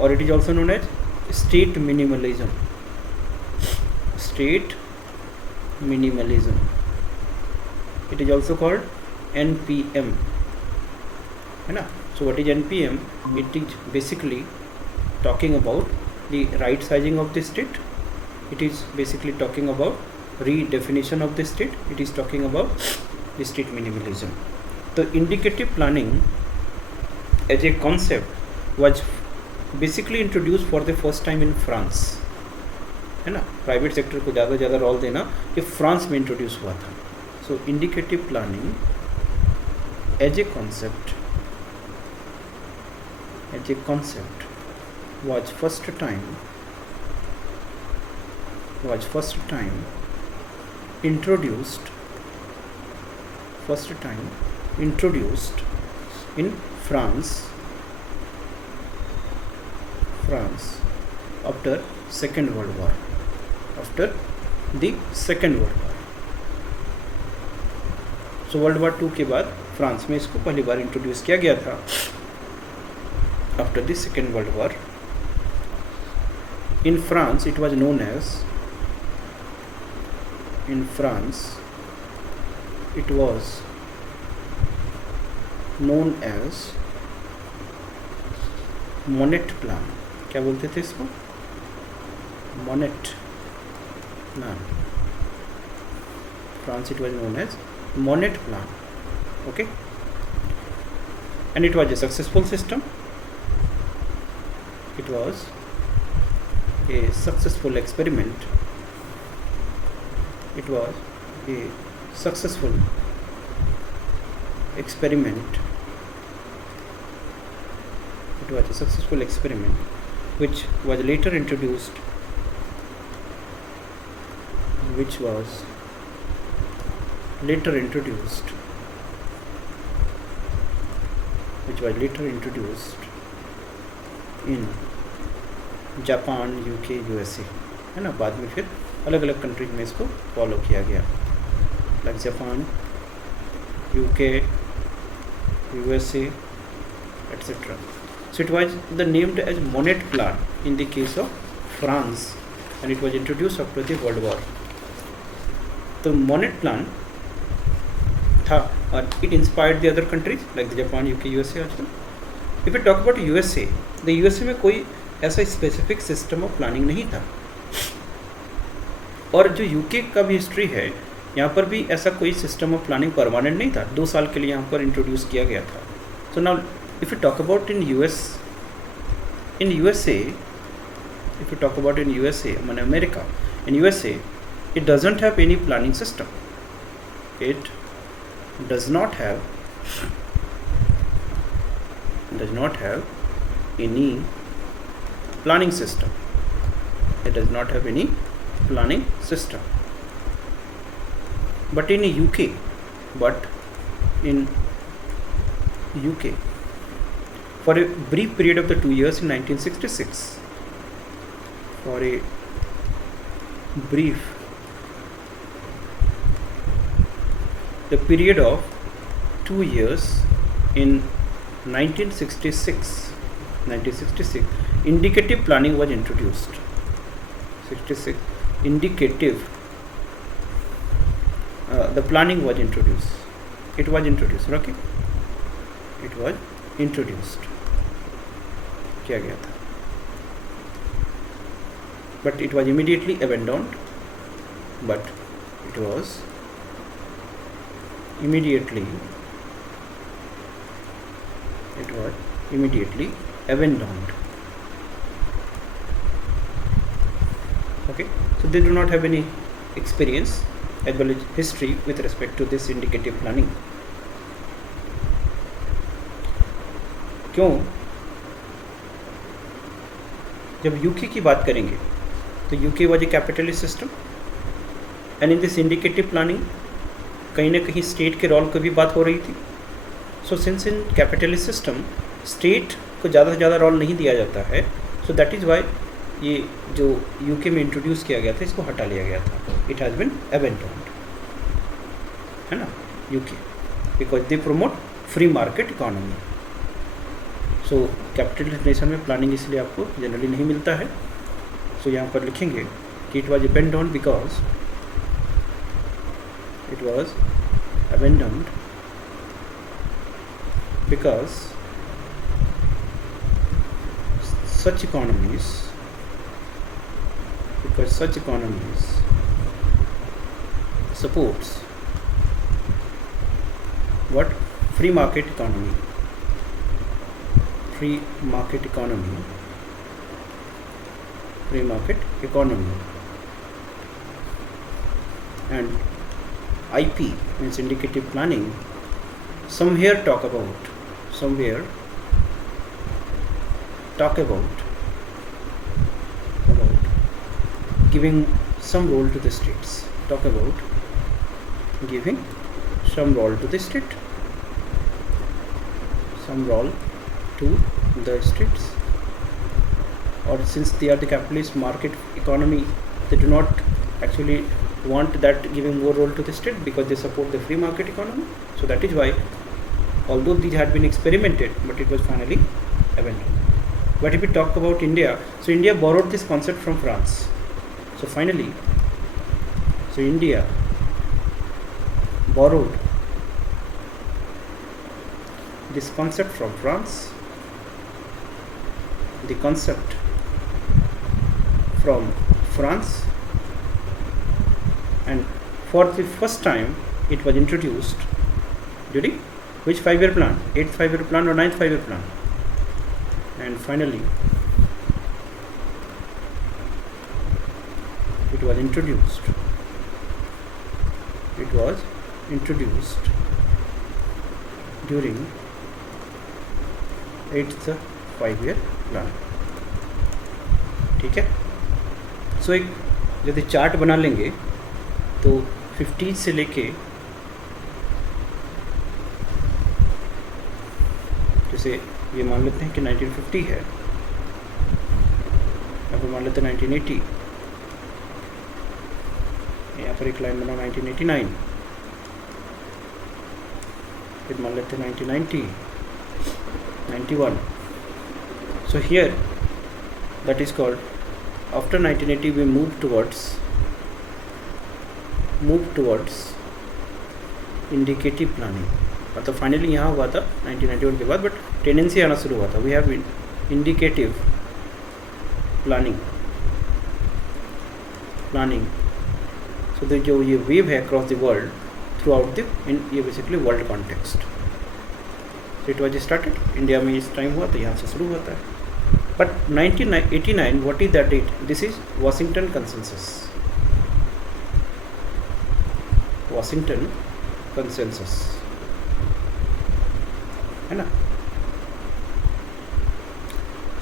और it is also known as state minimalism. State minimalism, it is also called NPM, है ना. So what is NPM? It is basically talking about the right sizing of the state. It is basically talking about redefinition of the state. It is talking about the state minimalism. So indicative planning as a concept was basically introduced for the first time in France, है ना. Private sector को ज़्यादा role देना ये France में introduce हुआ था. So indicative planning as a concept was first time introduced in France after Second World War. So world war 2 के बाद फ्रांस में इसको पहली बार इंट्रोड्यूस किया गया था. After the second world war in France it was known as Monnet plan, क्या बोलते थे इसको, Monnet plan, France it was known as Monet plan, okay, and it was a successful system. It was a successful experiment. It was a successful experiment. It was a successful experiment which was later introduced, which was later introduced in Japan, UK, USA, है ना. बाद में फिर अलग अलग countries में इसको follow किया गया, like Japan, UK, USA, etcetera. So it was the named as Monet plan in the case of France, and it was introduced after the World War. तो Monet plan था और it inspired the other countries like the Japan, UK, USA आजकल. If we talk about USA, the USA में कोई ऐसा specific system of planning नहीं था, और जो यूके का भी हिस्ट्री है यहाँ पर भी ऐसा कोई सिस्टम ऑफ प्लानिंग परमानेंट नहीं था, 2 साल के लिए यहाँ पर इंट्रोड्यूस किया गया था. So now if you talk about in USA, if you talk about in USA, in America, in USA, it doesn't have any planning system. It does not have any planning system. It does not have any planning system. But in UK, for a brief period of the 2 years in 1966, for a brief the period of 2 years in 1966, indicative planning was introduced. 66 indicative the planning was introduced. It was introduced, okay? It was introduced किया गया था, but it was immediately abandoned. Immediately abandoned. Okay, so they do not have any experience as well as history with respect to this indicative planning. क्यों? जब UK की बात करेंगे तो UK was a capitalist system, and in this indicative planning कहीं ना कहीं state के रोल की भी बात हो रही थी. So since in capitalist system state को ज़्यादा से ज़्यादा रोल नहीं दिया जाता है, सो दैट इज़ वाई ये जो यूके में इंट्रोड्यूस किया गया था इसको हटा लिया गया था. इट हैज़ बिन अबैंडन्ड, है ना, UK, because they promote free market economy. So capitalist nation में प्लानिंग इसलिए आपको जनरली नहीं मिलता है. सो यहाँ पर लिखेंगे कि it was abandoned because it was abandoned because such economies supports what? Free market economy, and IP means indicative planning somewhere talk about giving some role to the states, giving some role to the state, or since they are the capitalist market economy, they do not actually want that giving more role to the state because they support the free market economy. So that is why, although these had been experimented, but it was finally abandoned. But if we talk about India, so India borrowed this concept from France. So finally, India borrowed this concept from France, the concept from France, and for the first time it was introduced during which 5-year plan, 8th 5-year plan or 9th 5-year plan, and finally it was introduced during 8th 5-year plan. ठीक है, सो एक यदि chart बना लेंगे तो 50 से लेके जैसे ये मान लेते हैं कि 1950 है, यहाँ पर मान लेते हैं 1980, यहाँ पर एक लाइन बना 1989, फिर मान लेते हैं 1990, 91. So here that is called, after 1980 we move towards indicative planning. मतलब फाइनली यहाँ हुआ था 1991 के बाद, बट टेंडेंसी आना शुरू हुआ था। We have indicative planning. So जो ये वेव है across the world throughout the ये basically world context. So it was started India में इस टाइम हुआ तो यहाँ से शुरू होता है। But 1989 what is that date? This is Washington consensus. Washington consensus है ना।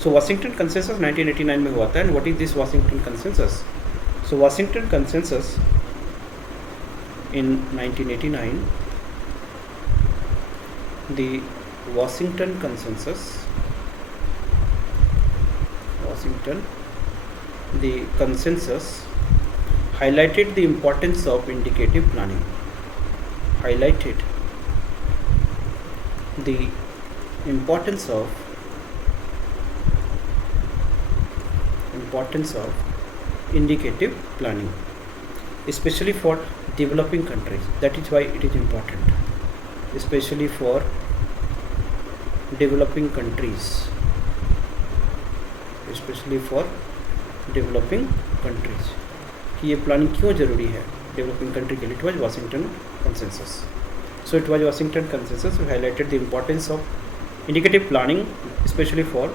सो वॉशिंगटन कंसेंसस 1989 में हुआ था। And what is this Washington consensus? So Washington consensus in 1989, the Washington consensus highlighted the importance of indicative planning, highlighted the importance of indicative planning, especially for developing countries. That is why it is important, especially for developing countries, कि ये planning क्यों ज़रूरी है developing country के लिए। It was Washington consensus. So it was Washington consensus who highlighted the importance of indicative planning, especially for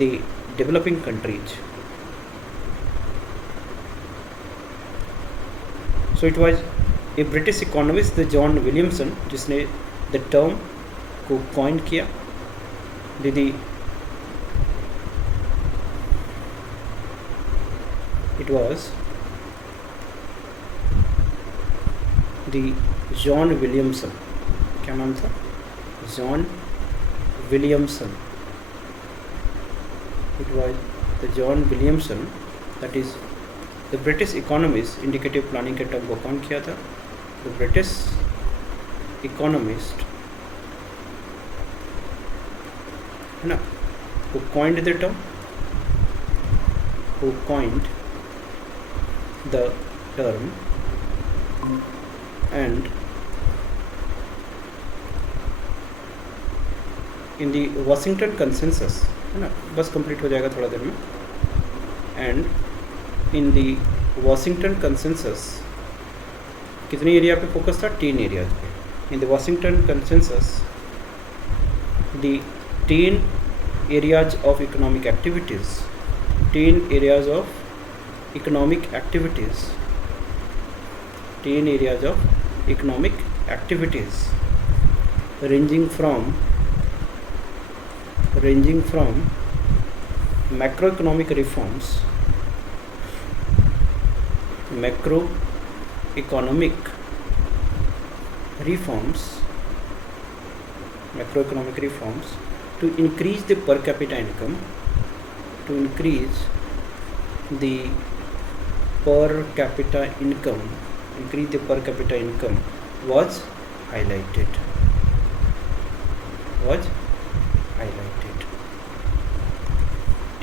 the developing countries. So it was a British economist, the John Williamson, जिसने the term को coin किया। It was the John Williamson, क्या नाम था? John Williamson. It was the John Williamson, that is the British economist। indicative planning के term को कौन किया था? The British economist है ना, who coined the term, and in the Washington consensus है ना, बस कंप्लीट हो जाएगा थोड़ा देर में। And in the Washington consensus कितने एरिया पे फोकस था? 3 एरियाज पे। In the Washington consensus the 10 areas of economic activities, 10 areas of economic activities, 10 areas of economic activities ranging from macroeconomic reforms, to increase the per capita income, increase the per capita income was highlighted।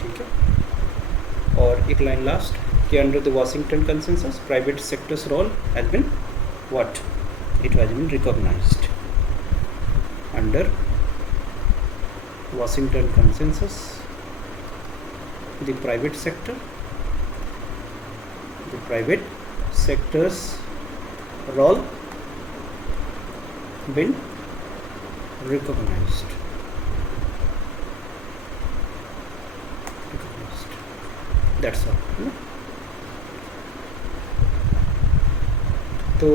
ठीक है। और एक line last कि under the Washington consensus private sector's role has been what? It has been recognised. Under Washington consensus the private sector's role been recognized. That's all, है ना? तो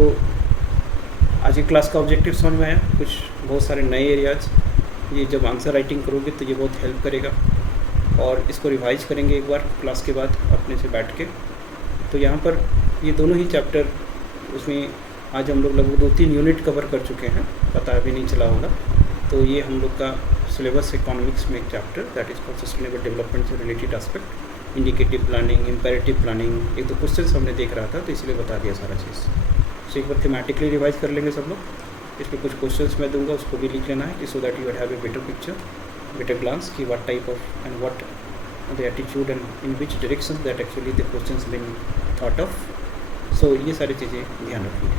आज की क्लास का ऑब्जेक्टिव समझ में आया? कुछ बहुत सारे नए एरियाज, ये जब आंसर राइटिंग करोगे तो ये बहुत हेल्प करेगा, और इसको रिवाइज करेंगे एक बार क्लास के बाद अपने से बैठ के। तो यहाँ पर ये दोनों ही चैप्टर, उसमें आज हम लोग लगभग 2-3 यूनिट कवर कर चुके हैं, पता भी नहीं चला होगा। तो ये हम लोग का सिलेबस इकोनॉमिक्स में एक chapter that is called sustainable development से related aspect, indicative planning, imperative planning, एक दो क्वेश्चंस हमने देख रहा था तो इसलिए बता दिया सारा चीज़। सो एक बार थीमेटिकली रिवाइज कर लेंगे सब लोग। इस पर कुछ क्वेश्चंस मैं दूंगा, उसको भी लिख लेना है कि so that you have a better picture, better glance कि what type of and what the attitude and in which direction that actually the questions been thought of. So ये सारी चीज़ें ध्यान रखिए।